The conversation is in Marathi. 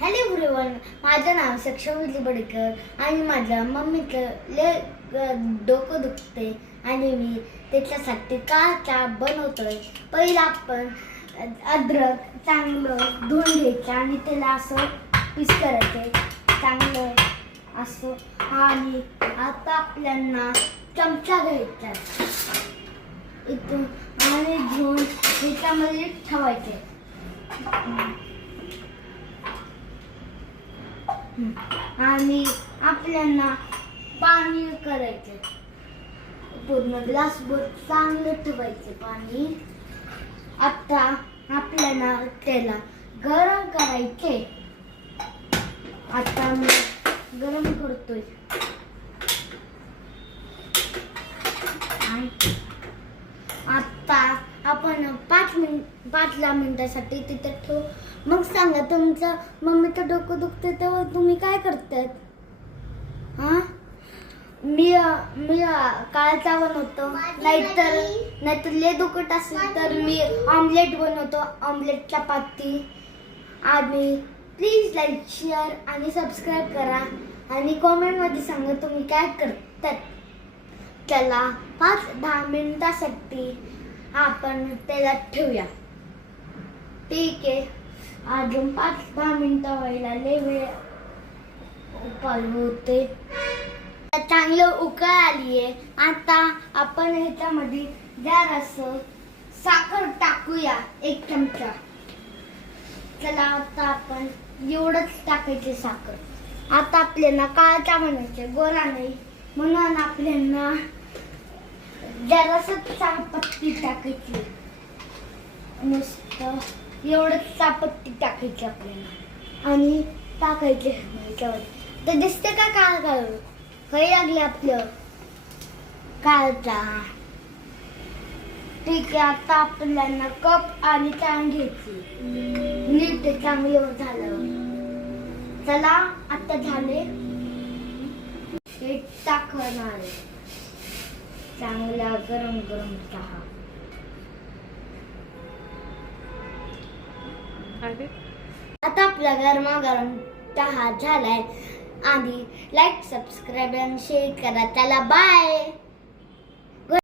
हॅलो एव्हरीवन, माझं नाव सक्षम बडेकर आणि माझ्या मम्मीचं डोकं दुखते आणि मी त्याच्यासाठी काय चहा बनवतोय. पहिला आपण अद्रक चांगलं धुवून घ्यायचं आणि त्याला असं पीस करायचे चांगलं असं. आणि आता आपल्याला चमचा घ्यायचा इथून आणि घेऊन ह्याच्यामध्ये ठेवायचे. आणि आपल्याला पाणी करायचे पूर्ण ग्लासभर चांगलं ठेवायचे पाणी. आता आपल्याला त्याला गरम करायचे. आता मी गरम करतोय. आता आपण 5 मिनिटासाठी तिथे ठेवू. मग सांगा, तुमचं मम्मीचं डोकं दुखते तेव्हा तुम्ही काय करतात? मी काळा बनवतो, नाहीतर लय दुखत असेल तर मी ऑमलेट बनवतो, ऑमलेट चपाती. आणि प्लीज लाईक, शेअर आणि सबस्क्राईब करा आणि कॉमेंटमध्ये सांगा तुम्ही काय करतात. त्याला 5-10 मिनिटासाठी आपण त्याला ठेवूया. ठीक आहे, अजून 5-10 मिनिटं व्हायला लय वेळ होते. चांगलं उकळ आली आहे. आता आपण ह्याच्यामध्ये जरासं साखर टाकूया, 1 चमचा. चला, आता आपण एवढंच टाकायचे साखर. आता आपल्याला काळा चहा बनायचे, गोरा नाही, म्हणून आपल्याला जरासं चहापत्ती टाकायची. नुसतं एवढंच चहापत्ती टाकायची आपल्याला आणि टाकायचे ह्याच्यावर. तर दिसते का काळ काळ काही लागले आपलं काळ चहा. ठीक आहे, आता आपल्याला कप आणि चहा घ्यायची. नीट चांगलं झालं. चला, आता झाले. हे टाकणार चांगला गरम गरम चहा. आता आपला गरमागरम चहा झालाय. आणि लाईक, सबस्क्राईब आणि शेअर करा. चला, बाय.